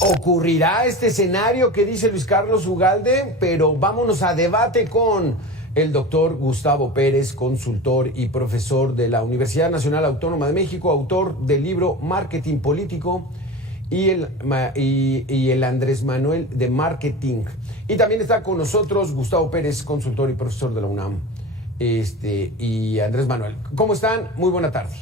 ¿Ocurrirá este escenario que dice Luis Carlos Ugalde? Pero vámonos a debate con el doctor Gustavo Pérez, consultor y profesor de la Universidad Nacional Autónoma de México, autor del libro Marketing Político y el Andrés Manuel de Marketing. Y también está con nosotros Gustavo Pérez, consultor y profesor de la UNAM, y Andrés Manuel. ¿Cómo están? Muy buena tarde.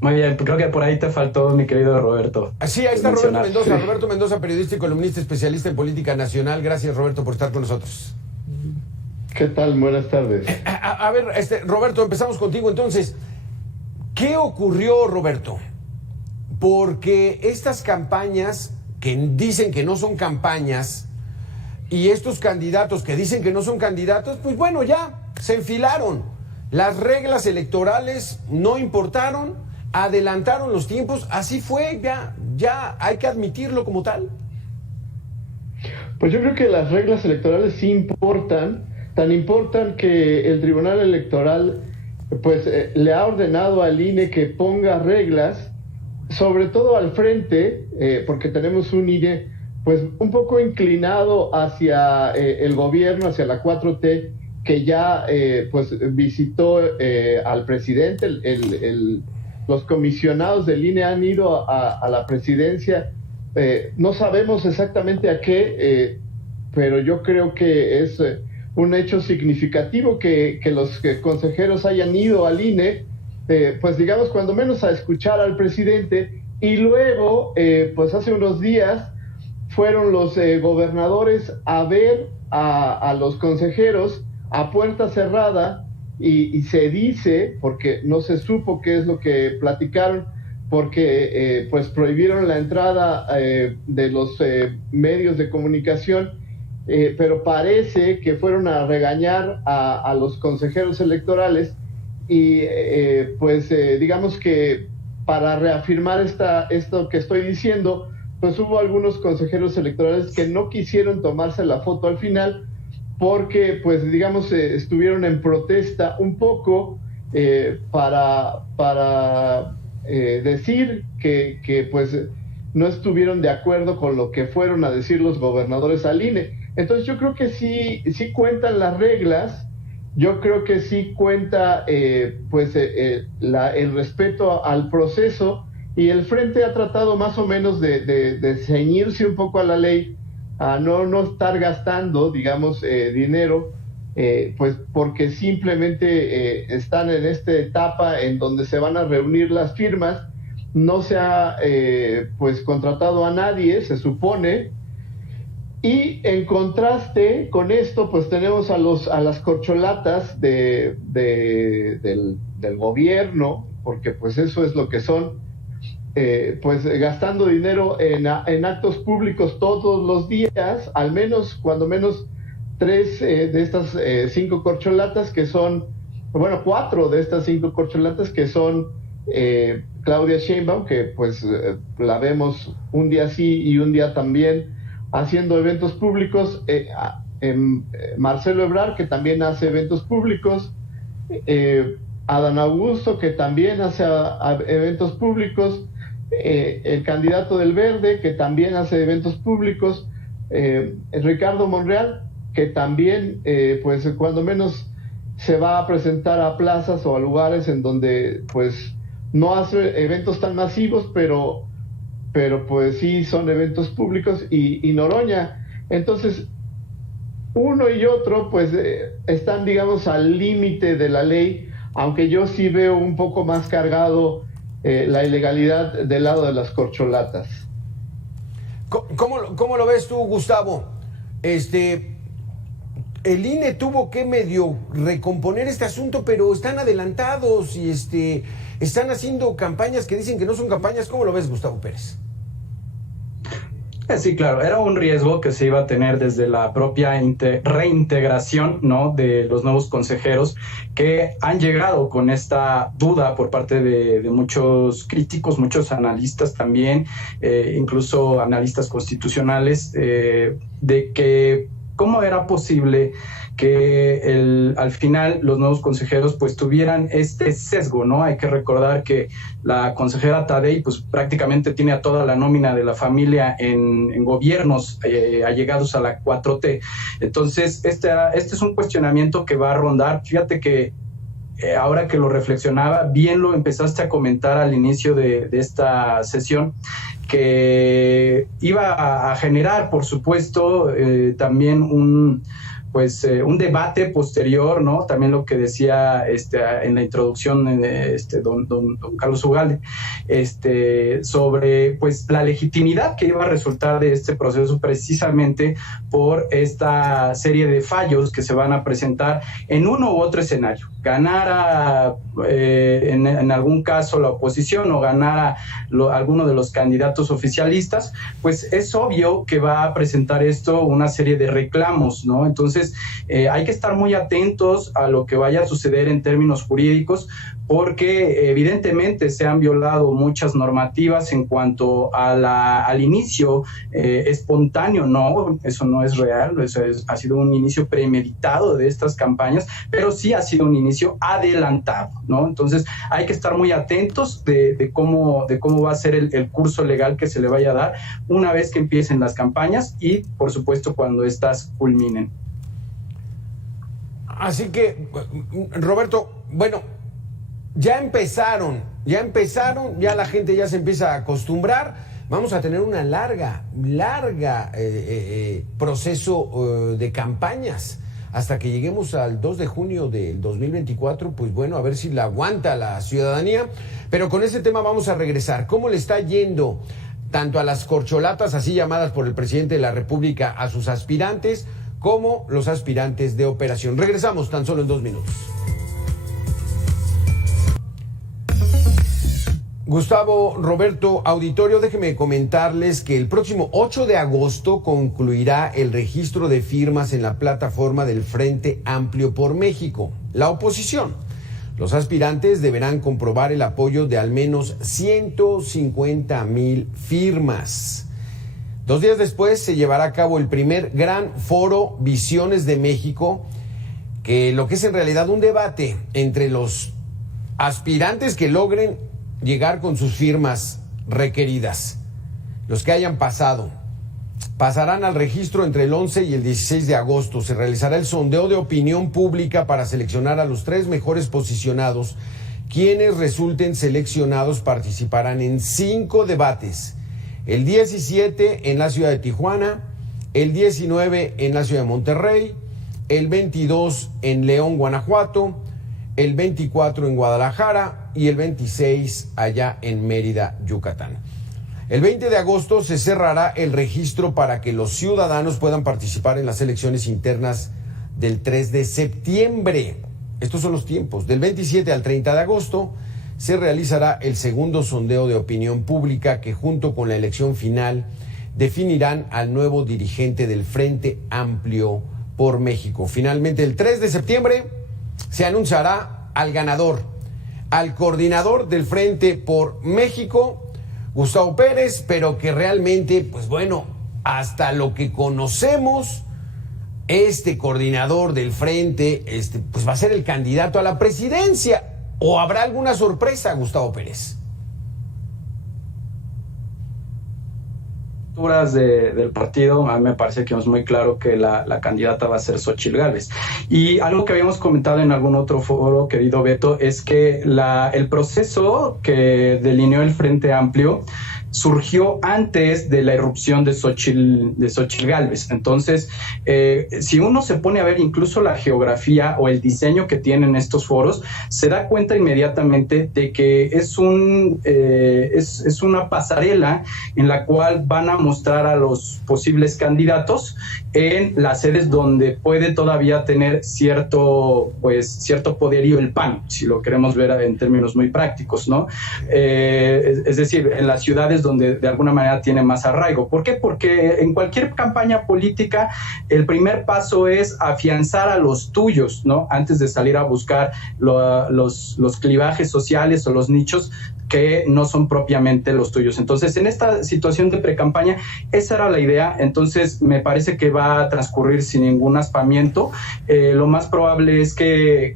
Muy bien, creo que por ahí te faltó mi querido Roberto. Sí, ahí está Roberto Mendoza. Roberto Mendoza, periodista y columnista especialista en política nacional. Gracias, Roberto, por estar con nosotros. ¿Qué tal? Buenas tardes. A ver, Roberto, empezamos contigo entonces. ¿Qué ocurrió, Roberto? Porque estas campañas que dicen que no son campañas y estos candidatos que dicen que no son candidatos, pues bueno, ya se enfilaron. Las reglas electorales no importaron, adelantaron los tiempos, así fue, ya hay que admitirlo como tal. Pues yo creo que las reglas electorales sí importan, tan importan que el Tribunal Electoral pues le ha ordenado al INE que ponga reglas, sobre todo al frente, porque tenemos un INE pues un poco inclinado hacia el gobierno, hacia la 4T, que ya pues visitó al presidente. Los comisionados del INE han ido a la presidencia, no sabemos exactamente a qué, pero yo creo que es un hecho significativo que los consejeros hayan ido al INE, pues digamos cuando menos a escuchar al presidente, y luego pues hace unos días fueron los gobernadores a ver a los consejeros a puerta cerrada. Y se dice, porque no se supo qué es lo que platicaron, porque pues prohibieron la entrada de los medios de comunicación, pero parece que fueron a regañar a los consejeros electorales y pues digamos que para reafirmar esto que estoy diciendo, pues hubo algunos consejeros electorales que no quisieron tomarse la foto al final, porque pues digamos estuvieron en protesta un poco para decir que pues no estuvieron de acuerdo con lo que fueron a decir los gobernadores al INE. Entonces yo creo que sí cuentan las reglas, yo creo que sí cuenta pues el respeto al proceso, y el Frente ha tratado más o menos de ceñirse un poco a la ley, a no estar gastando, digamos, dinero, pues porque simplemente están en esta etapa en donde se van a reunir las firmas. No se ha pues contratado a nadie, se supone, y en contraste con esto, pues tenemos a las corcholatas del gobierno, porque pues eso es lo que son, pues gastando dinero en actos públicos todos los días, al menos, cuando menos 3 de estas 5 corcholatas que son, bueno, 4 de estas 5 corcholatas que son Claudia Sheinbaum, que pues la vemos un día sí y un día también haciendo eventos públicos, Marcelo Ebrard, que también hace eventos públicos, Adán Augusto, que también hace eventos públicos, el candidato del Verde, que también hace eventos públicos, Ricardo Monreal, que también pues cuando menos se va a presentar a plazas o a lugares en donde pues no hace eventos tan masivos, pero pues sí son eventos públicos, y Noroña. Entonces uno y otro pues están, digamos, al límite de la ley, aunque yo sí veo un poco más cargado la ilegalidad del lado de las corcholatas. ¿Cómo lo ves tú, Gustavo? El INE tuvo que medio recomponer este asunto, pero están adelantados y están haciendo campañas que dicen que no son campañas. ¿Cómo lo ves, Gustavo Pérez? Sí, claro, era un riesgo que se iba a tener desde la propia reintegración, ¿no?, de los nuevos consejeros, que han llegado con esta duda por parte de muchos críticos, muchos analistas también, incluso analistas constitucionales, de que ¿cómo era posible que al final los nuevos consejeros pues tuvieran este sesgo, ¿no? Hay que recordar que la consejera Tadei pues prácticamente tiene a toda la nómina de la familia en gobiernos allegados a la 4T. Entonces, este es un cuestionamiento que va a rondar. Fíjate que ahora que lo reflexionaba, bien lo empezaste a comentar al inicio de esta sesión, que iba a generar, por supuesto, también un debate posterior, ¿no? También lo que decía en la introducción don Carlos Ugalde, sobre pues la legitimidad que iba a resultar de este proceso, precisamente por esta serie de fallos que se van a presentar en uno u otro escenario. Ganara en algún caso la oposición o ganara alguno de los candidatos oficialistas, pues es obvio que va a presentar esto una serie de reclamos, ¿no? Entonces, hay que estar muy atentos a lo que vaya a suceder en términos jurídicos, porque evidentemente se han violado muchas normativas en cuanto al inicio espontáneo. No, eso no es real, ha sido un inicio premeditado de estas campañas, pero sí ha sido un inicio adelantado, ¿no? Entonces hay que estar muy atentos de cómo va a ser el curso legal que se le vaya a dar una vez que empiecen las campañas y, por supuesto, cuando estas culminen. Así que, Roberto, bueno, ya empezaron, ya la gente ya se empieza a acostumbrar. Vamos a tener una larga proceso de campañas hasta que lleguemos al 2 de junio del 2024, pues bueno, a ver si la aguanta la ciudadanía. Pero con ese tema vamos a regresar. ¿Cómo le está yendo tanto a las corcholatas, así llamadas por el presidente de la República, a sus aspirantes, como los aspirantes de operación? Regresamos tan solo en 2 minutos. Gustavo, Roberto, auditorio, déjenme comentarles que el próximo 8 de agosto concluirá el registro de firmas en la plataforma del Frente Amplio por México, la oposición. Los aspirantes deberán comprobar el apoyo de al menos 150,000 firmas. 2 días después se llevará a cabo el primer gran foro Visiones de México, que lo que es en realidad un debate entre los aspirantes que logren llegar con sus firmas requeridas. Los que hayan pasarán al registro entre el 11 y el 16 de agosto. Se realizará el sondeo de opinión pública para seleccionar a los 3 mejores posicionados. Quienes resulten seleccionados participarán en 5 debates. El 17 en la ciudad de Tijuana, el 19 en la ciudad de Monterrey, el 22 en León, Guanajuato, el 24 en Guadalajara y el 26 allá en Mérida, Yucatán. El 20 de agosto se cerrará el registro para que los ciudadanos puedan participar en las elecciones internas del 3 de septiembre. Estos son los tiempos. Del 27 al 30 de agosto se realizará el segundo sondeo de opinión pública que, junto con la elección final, definirán al nuevo dirigente del Frente Amplio por México. Finalmente, el 3 de septiembre se anunciará al ganador, al coordinador del Frente por México, Gustavo Pérez, pero que realmente, pues bueno, hasta lo que conocemos, este coordinador del Frente, pues va a ser el candidato a la presidencia. ¿O habrá alguna sorpresa, Gustavo Pérez? Del partido, a mí me parece que es muy claro que la candidata va a ser Xóchitl Gálvez. Y algo que habíamos comentado en algún otro foro, querido Beto, es que el proceso que delineó el Frente Amplio surgió antes de la irrupción de Xóchitl Gálvez. Entonces, si uno se pone a ver incluso la geografía o el diseño que tienen estos foros, se da cuenta inmediatamente de que es una pasarela en la cual van a mostrar a los posibles candidatos en las sedes donde puede todavía tener cierto poderío el PAN, si lo queremos ver en términos muy prácticos, ¿no? Es decir, en las ciudades donde de alguna manera tiene más arraigo. ¿Por qué? Porque en cualquier campaña política el primer paso es afianzar a los tuyos, ¿no? Antes de salir a buscar los clivajes sociales o los nichos que no son propiamente los tuyos. Entonces, en esta situación de precampaña, esa era la idea. Entonces, me parece que va a transcurrir sin ningún aspamiento. Lo más probable es que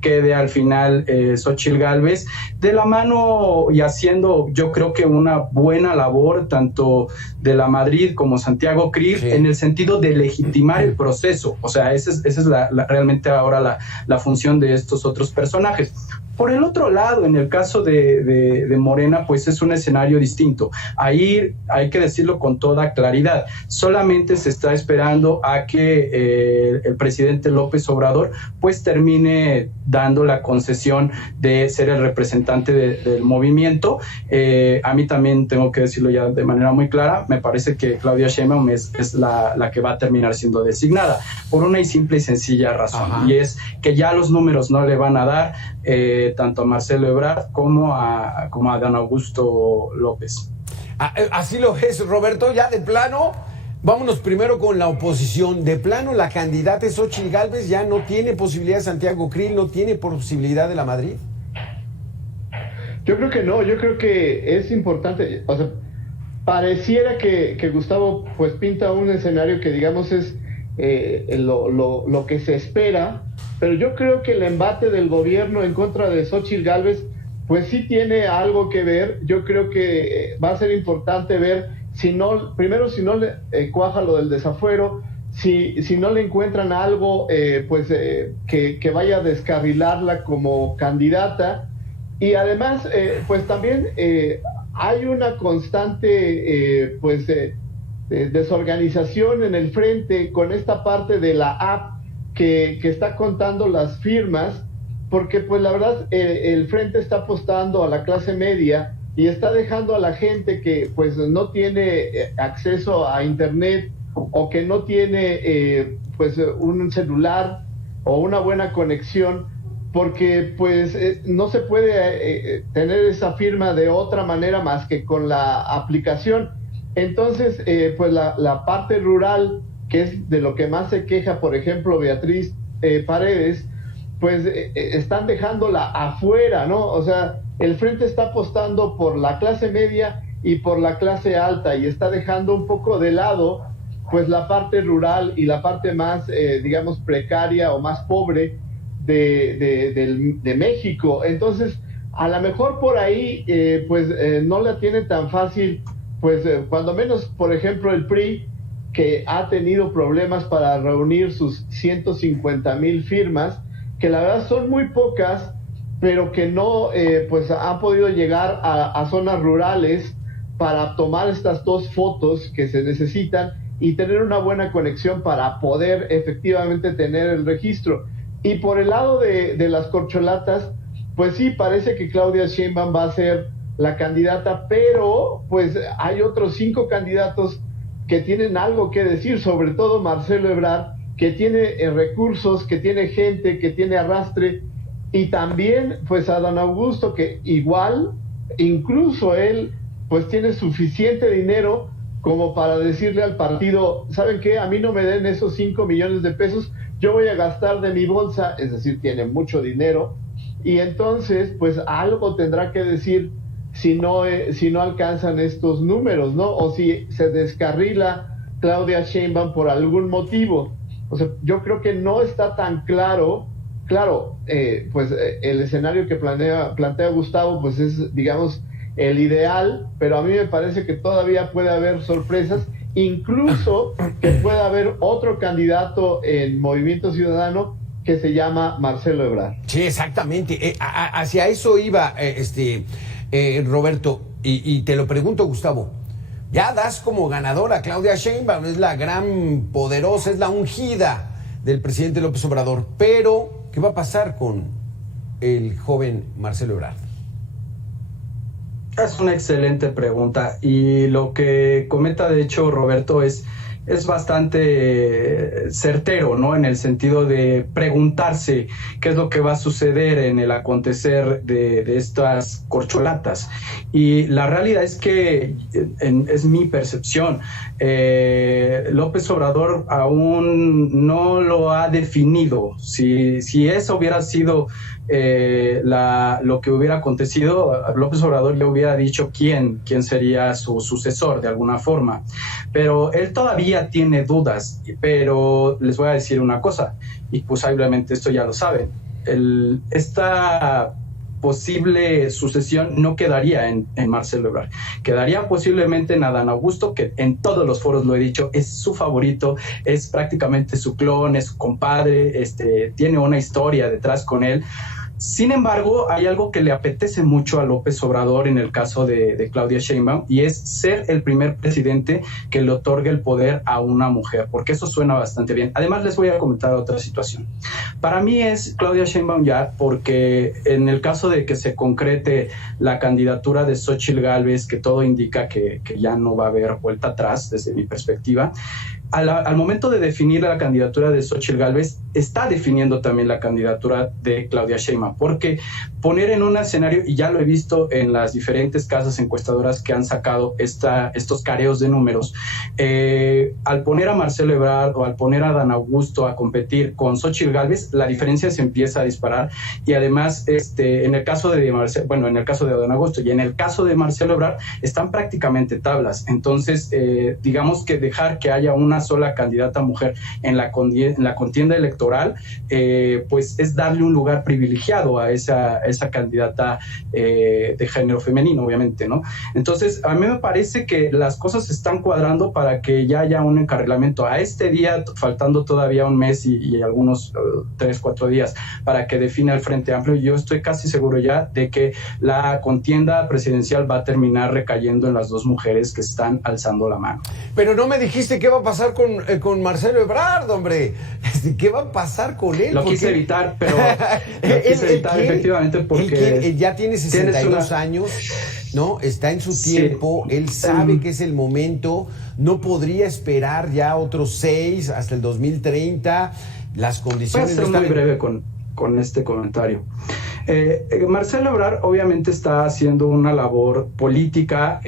quede al final Xóchitl Gálvez de la mano y haciendo, yo creo que una buena labor, tanto de la Madrid como Santiago Krill, sí, en el sentido de legitimar el proceso. O sea, esa es realmente ahora la función de estos otros personajes. Por el otro lado, en el caso de Morena, pues es un escenario distinto. Ahí hay que decirlo con toda claridad. Solamente se está esperando a que el presidente López Obrador pues termine dando la concesión de ser el representante del movimiento. A mí también tengo que decirlo ya de manera muy clara, me parece que Claudia Sheinbaum es la que va a terminar siendo designada, por una y simple y sencilla razón. Ajá. Y es que ya los números no le van a dar tanto a Marcelo Ebrard como a Adán Augusto López. Así lo es, Roberto, ya de plano. Vámonos primero con la oposición. De plano, la candidata Xóchitl Gálvez ya no tiene posibilidad de Santiago Krill, no tiene posibilidad de la Madrid. Yo creo que no, yo creo que es importante, o sea, pareciera que Gustavo pues pinta un escenario que digamos es lo que se espera, pero yo creo que el embate del gobierno en contra de Xóchitl Gálvez pues sí tiene algo que ver. Yo creo que va a ser importante ver si no le cuaja lo del desafuero, si no le encuentran algo que vaya a descarrilarla como candidata. Y además pues también hay una constante desorganización en el frente con esta parte de la app que está contando las firmas, porque pues la verdad el frente está apostando a la clase media y está dejando a la gente que pues no tiene acceso a internet o que no tiene un celular o una buena conexión, porque pues no se puede tener esa firma de otra manera más que con la aplicación. Entonces pues la parte rural, que es de lo que más se queja, por ejemplo, Beatriz Paredes, pues están dejándola afuera, ¿no? O sea, el frente está apostando por la clase media y por la clase alta y está dejando un poco de lado pues la parte rural y la parte más, digamos, precaria o más pobre de México. Entonces, a lo mejor por ahí, no la tiene tan fácil, cuando menos, por ejemplo, el PRI, que ha tenido problemas para reunir sus 150,000 firmas, que la verdad son muy pocas, pero que no han podido llegar a zonas rurales para tomar estas dos fotos que se necesitan y tener una buena conexión para poder efectivamente tener el registro. Y por el lado de las corcholatas, pues sí, parece que Claudia Sheinbaum va a ser la candidata, pero pues hay otros 5 candidatos que tienen algo que decir, sobre todo Marcelo Ebrard, que tiene recursos, que tiene gente, que tiene arrastre, y también pues Adán Augusto, que igual, incluso él, pues tiene suficiente dinero como para decirle al partido, ¿saben qué? A mí no me den esos 5 millones de pesos, yo voy a gastar de mi bolsa, es decir, tiene mucho dinero, y entonces pues algo tendrá que decir si no alcanzan estos números, ¿no? O si se descarrila Claudia Sheinbaum por algún motivo. O sea, yo creo que no está tan claro, el escenario que plantea Gustavo, pues es, digamos, el ideal, pero a mí me parece que todavía puede haber sorpresas, incluso que pueda haber otro candidato en Movimiento Ciudadano que se llama Marcelo Ebrard. Sí, exactamente. Hacia eso iba, Roberto, y te lo pregunto, Gustavo. Ya das como ganadora a Claudia Sheinbaum, es la gran poderosa, es la ungida del presidente López Obrador, pero ¿qué va a pasar con el joven Marcelo Ebrard? Es una excelente pregunta, y lo que comenta de hecho Roberto es bastante certero, ¿no? En el sentido de preguntarse qué es lo que va a suceder en el acontecer de estas corcholatas. Y la realidad es que, es mi percepción, López Obrador aún no lo ha definido. Si eso hubiera sido lo que hubiera acontecido, López Obrador ya hubiera dicho quién sería su sucesor de alguna forma. Pero él todavía tiene dudas, pero les voy a decir una cosa, y posiblemente esto ya lo saben. Esta posible sucesión no quedaría en Marcelo Ebrard, quedaría posiblemente en Adán Augusto, que en todos los foros lo he dicho, es su favorito, es prácticamente su clon, es su compadre, tiene una historia detrás con él. Sin embargo, hay algo que le apetece mucho a López Obrador en el caso de Claudia Sheinbaum, y es ser el primer presidente que le otorgue el poder a una mujer, porque eso suena bastante bien. Además, les voy a comentar otra situación. Para mí es Claudia Sheinbaum ya, porque en el caso de que se concrete la candidatura de Xóchitl Gálvez, que todo indica que ya no va a haber vuelta atrás desde mi perspectiva, al momento de definir la candidatura de Xóchitl Gálvez, está definiendo también la candidatura de Claudia Sheinbaum, porque poner en un escenario, y ya lo he visto en las diferentes casas encuestadoras que han sacado estos careos de números, al poner a Marcelo Ebrard o al poner a Adán Augusto a competir con Xóchitl Gálvez, la diferencia se empieza a disparar, y además en el caso de Adán Augusto y en el caso de Marcelo Ebrard están prácticamente tablas. Entonces, digamos que dejar que haya una sola candidata mujer en la contienda electoral, pues es darle un lugar privilegiado a esa candidata de género femenino, obviamente, ¿no? Entonces, a mí me parece que las cosas se están cuadrando para que ya haya un encarrilamiento. A este día, faltando todavía un mes y algunos 3-4 días para que defina el Frente Amplio, yo estoy casi seguro ya de que la contienda presidencial va a terminar recayendo en las dos mujeres que están alzando la mano. Pero no me dijiste qué va a pasar con Marcelo Ebrard, hombre. ¿Qué va a pasar con él? Lo quise evitar, pero efectivamente, porque él ya tiene 62 años, ¿no? Está en su tiempo, él sabe que es el momento, no podría esperar ya otros 6 hasta el 2030. Las condiciones... Voy a ser muy breve con este comentario. Marcelo Ebrard obviamente está haciendo una labor política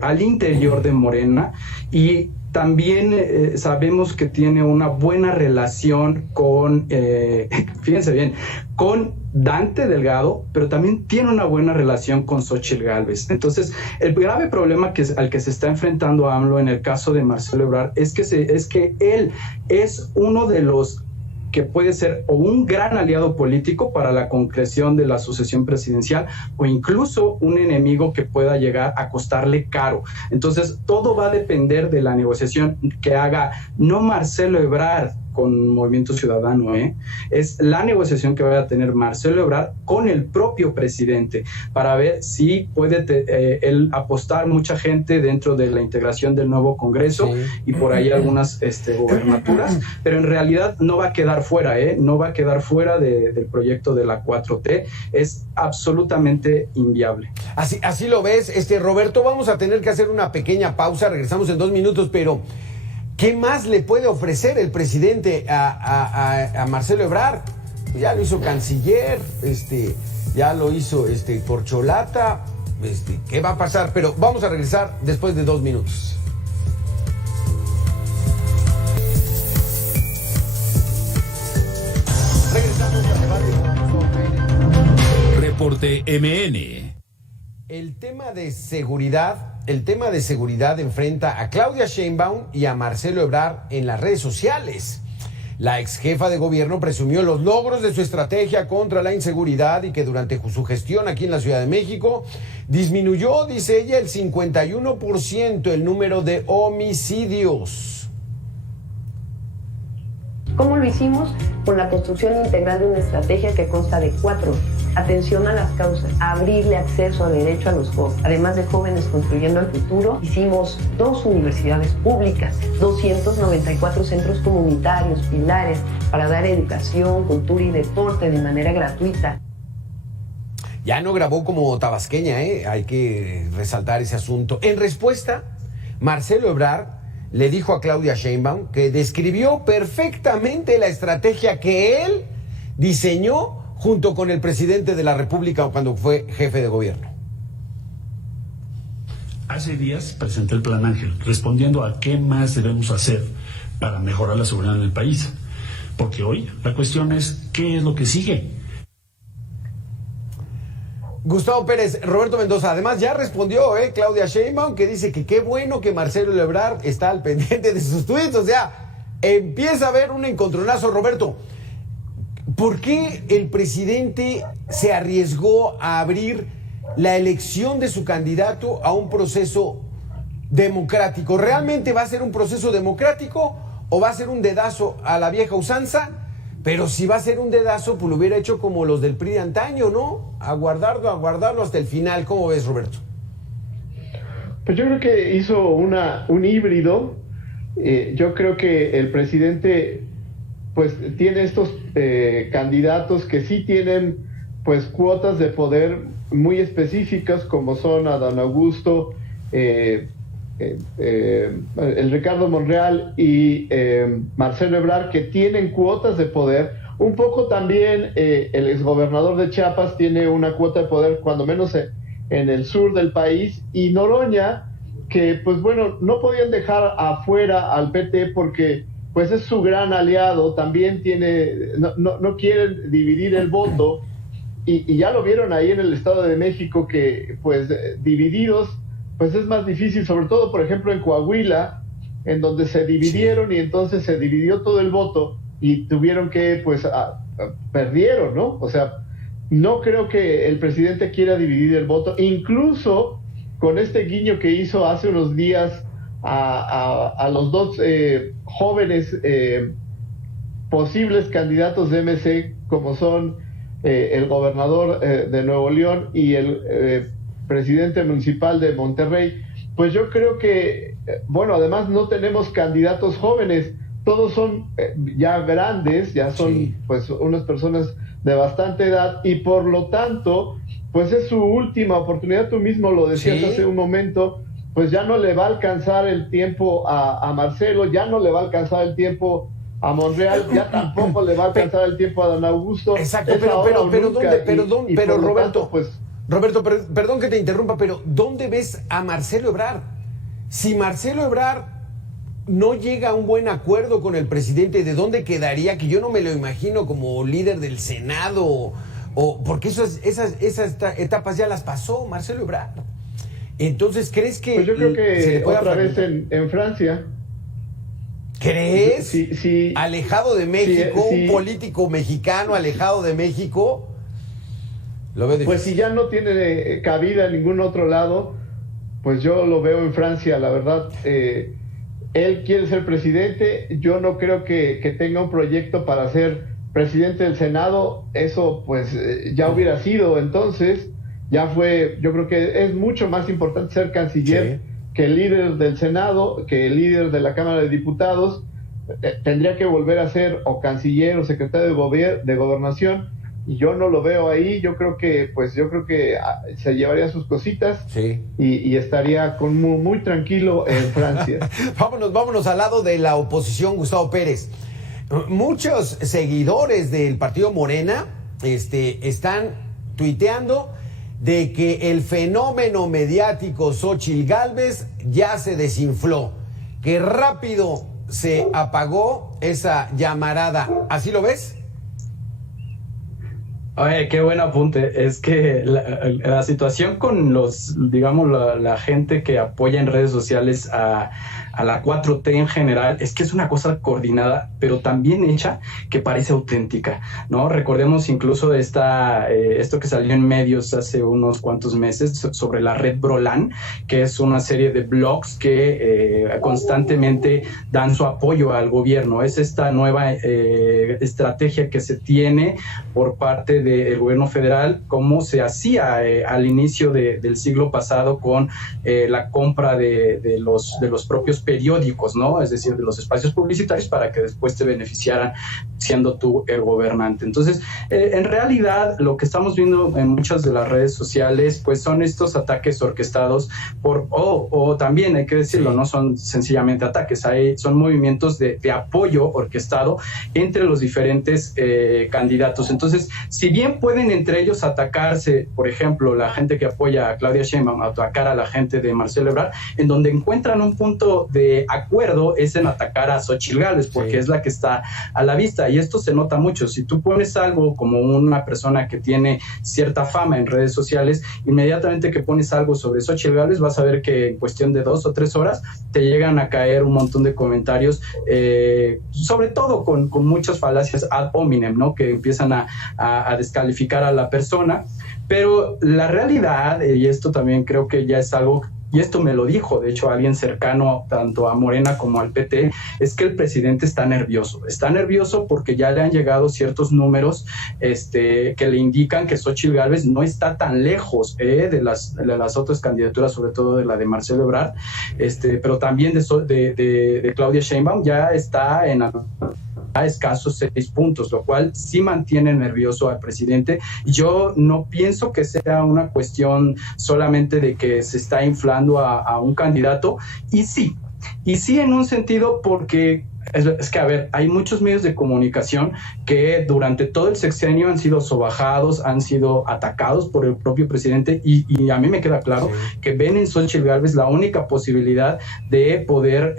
al interior de Morena, y también sabemos que tiene una buena relación con, fíjense bien, con Dante Delgado, pero también tiene una buena relación con Xóchitl Gálvez. Entonces, el grave problema al que se está enfrentando AMLO en el caso de Marcelo Ebrard es que él es uno de los que puede ser o un gran aliado político para la concreción de la sucesión presidencial, o incluso un enemigo que pueda llegar a costarle caro. Entonces, todo va a depender de la negociación que haga no Marcelo Ebrard con Movimiento Ciudadano, es la negociación que vaya a tener Marcelo Ebrard con el propio presidente, para ver si puede él apostar mucha gente dentro de la integración del nuevo Congreso, sí, y por ahí algunas gobernaturas, pero en realidad no va a quedar fuera, no va a quedar fuera del proyecto de la 4T, es absolutamente inviable. Así lo ves, Roberto. Vamos a tener que hacer una pequeña pausa, regresamos en 2 minutos, pero ¿qué más le puede ofrecer el presidente a Marcelo Ebrard? Ya lo hizo canciller, ya lo hizo corcholata, ¿qué va a pasar? Pero vamos a regresar después de 2 minutos. Regresamos a debate. Reporte MN. El tema de seguridad enfrenta a Claudia Sheinbaum y a Marcelo Ebrard en las redes sociales. La ex jefa de gobierno presumió los logros de su estrategia contra la inseguridad y que durante su gestión aquí en la Ciudad de México disminuyó, dice ella, el 51% el número de homicidios. ¿Cómo lo hicimos? Con la construcción integral de una estrategia que consta de 4. Atención a las causas, abrirle acceso a derecho a los jóvenes. Además de Jóvenes Construyendo el Futuro, hicimos 2 universidades públicas, 294 centros comunitarios, pilares, para dar educación, cultura y deporte de manera gratuita. Ya no grabó como tabasqueña, hay que resaltar ese asunto. En respuesta, Marcelo Ebrard le dijo a Claudia Sheinbaum que describió perfectamente la estrategia que él diseñó junto con el presidente de la República cuando fue jefe de gobierno. Hace días presenté el Plan Ángel, respondiendo a qué más debemos hacer para mejorar la seguridad en el país. Porque hoy la cuestión es, ¿qué es lo que sigue? Gustavo Pérez, Roberto Mendoza, además ya respondió Claudia Sheinbaum, que dice que qué bueno que Marcelo Ebrard está al pendiente de sus tweets, o sea, empieza a haber un encontronazo. Roberto, ¿por qué el presidente se arriesgó a abrir la elección de su candidato a un proceso democrático? ¿Realmente va a ser un proceso democrático o va a ser un dedazo a la vieja usanza? Pero si va a ser un dedazo, pues lo hubiera hecho como los del PRI de antaño, ¿no? Aguardarlo hasta el final. ¿Cómo ves, Roberto? Pues yo creo que hizo un híbrido. Yo creo que el presidente pues tiene estos candidatos que sí tienen pues cuotas de poder muy específicas, como son Adán Augusto, el Ricardo Monreal y Marcelo Ebrard, que tienen cuotas de poder. Un poco también el exgobernador de Chiapas tiene una cuota de poder, cuando menos en el sur del país, y Noroña, que pues bueno, no podían dejar afuera al PT porque pues es su gran aliado, también no quieren dividir el voto, y ya lo vieron ahí en el Estado de México, que pues divididos pues es más difícil, sobre todo, por ejemplo, en Coahuila, en donde se dividieron, sí, y entonces se dividió todo el voto y tuvieron que, pues, perdieron, ¿no? O sea, no creo que el presidente quiera dividir el voto, incluso con este guiño que hizo hace unos días a los dos jóvenes posibles candidatos de MC, como son el gobernador de Nuevo León y el presidente municipal de Monterrey. Pues yo creo que, bueno, además no tenemos candidatos jóvenes, todos son ya grandes, ya son, sí, pues unas personas de bastante edad, y por lo tanto, pues es su última oportunidad. Tú mismo lo decías, sí, hace un momento, pues ya no le va a alcanzar el tiempo a Marcelo, ya no le va a alcanzar el tiempo a Monreal, ya tampoco le va a alcanzar el tiempo a Don Augusto. Exacto, pero Roberto, tanto, pues, Roberto, perdón que te interrumpa, pero ¿dónde ves a Marcelo Ebrard? Si Marcelo Ebrard no llega a un buen acuerdo con el presidente, ¿de dónde quedaría? Que yo no me lo imagino como líder del Senado, porque esas etapas ya las pasó Marcelo Ebrard. Entonces, ¿crees que...? Pues yo creo que otra vez en Francia. ¿Crees? Sí. Alejado de México, sí. Un político mexicano alejado de México... Pues si ya no tiene cabida en ningún otro lado, pues yo lo veo en Francia, la verdad. Él quiere ser presidente, yo no creo que tenga un proyecto para ser presidente del Senado, eso pues ya hubiera sido, entonces ya fue. Yo creo que es mucho más importante ser canciller, sí, que el líder del Senado, que el líder de la Cámara de Diputados. Tendría que volver a ser o canciller o secretario de Gobernación. Y yo no lo veo ahí. Yo creo que se llevaría sus cositas, sí, y estaría muy tranquilo en Francia. Vámonos al lado de la oposición, Gustavo Pérez. Muchos seguidores del partido Morena están tuiteando de que el fenómeno mediático Xóchitl Gálvez ya se desinfló, que rápido se apagó esa llamarada. ¿Así lo ves? Oye, qué buen apunte. Es que la situación con la gente que apoya en redes sociales a la 4T en general, es que es una cosa coordinada, pero también hecha, que parece auténtica, ¿no? Recordemos incluso esto que salió en medios hace unos cuantos meses sobre la red Brolan, que es una serie de blogs que constantemente dan su apoyo al gobierno. Es esta nueva estrategia que se tiene por parte del gobierno federal, como se hacía al inicio del siglo pasado con la compra de los propios periódicos, ¿no? Es decir, de los espacios publicitarios, para que después te beneficiaran siendo tú el gobernante. Entonces, en realidad, lo que estamos viendo en muchas de las redes sociales, pues son estos ataques orquestados o también hay que decirlo, no son sencillamente ataques, son movimientos de apoyo orquestado entre los diferentes candidatos. Entonces, si bien bien pueden entre ellos atacarse, por ejemplo, la gente que apoya a Claudia Sheinbaum, atacar a la gente de Marcelo Ebrard, en donde encuentran un punto de acuerdo es en atacar a Xóchitl Gálvez, porque es la que está a la vista, y esto se nota mucho. Si tú pones algo como una persona que tiene cierta fama en redes sociales, inmediatamente que pones algo sobre Xóchitl Gálvez, vas a ver que en cuestión de 2 o 3 horas te llegan a caer un montón de comentarios, sobre todo con muchas falacias ad hominem, ¿no? Que empiezan a descalificar a la persona. Pero la realidad, y esto también creo que ya es algo, y esto me lo dijo, de hecho, alguien cercano tanto a Morena como al PT, es que el presidente está nervioso porque ya le han llegado ciertos números que le indican que Xóchitl Gálvez no está tan lejos de las otras candidaturas, sobre todo de la de Marcelo Ebrard, pero también de Claudia Sheinbaum ya está a escasos 6 puntos, lo cual sí mantiene nervioso al presidente. Yo no pienso que sea una cuestión solamente de que se está inflando a un candidato, y sí en un sentido porque es que, a ver, hay muchos medios de comunicación que durante todo el sexenio han sido sobajados, han sido atacados por el propio presidente, y a mí me queda claro que ven en Xóchitl Gálvez la única posibilidad de poder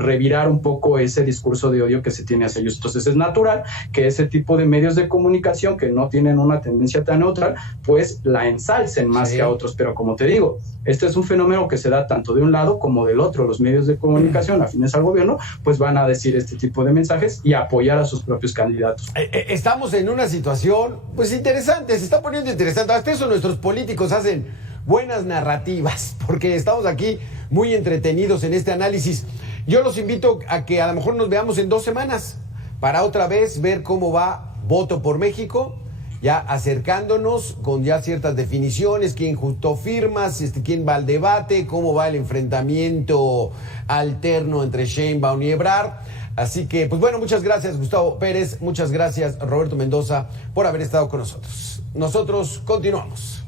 revirar un poco ese discurso de odio que se tiene hacia ellos. Entonces es natural que ese tipo de medios de comunicación que no tienen una tendencia tan neutral, pues la ensalcen más que a otros. Pero como te digo, este es un fenómeno que se da tanto de un lado como del otro. Los medios de comunicación afines al gobierno pues van a decir este tipo de mensajes y apoyar a sus propios candidatos. Estamos en una situación pues interesante, se está poniendo interesante. Hasta eso nuestros políticos hacen buenas narrativas, porque estamos aquí muy entretenidos en este análisis. Yo los invito a que a lo mejor nos veamos en 2 semanas para otra vez ver cómo va Voto por México, ya acercándonos con ya ciertas definiciones, quién juntó firmas, quién va al debate, cómo va el enfrentamiento alterno entre Sheinbaum y Ebrard. Así que, pues bueno, muchas gracias Gustavo Pérez, muchas gracias Roberto Mendoza por haber estado con nosotros. Nosotros continuamos.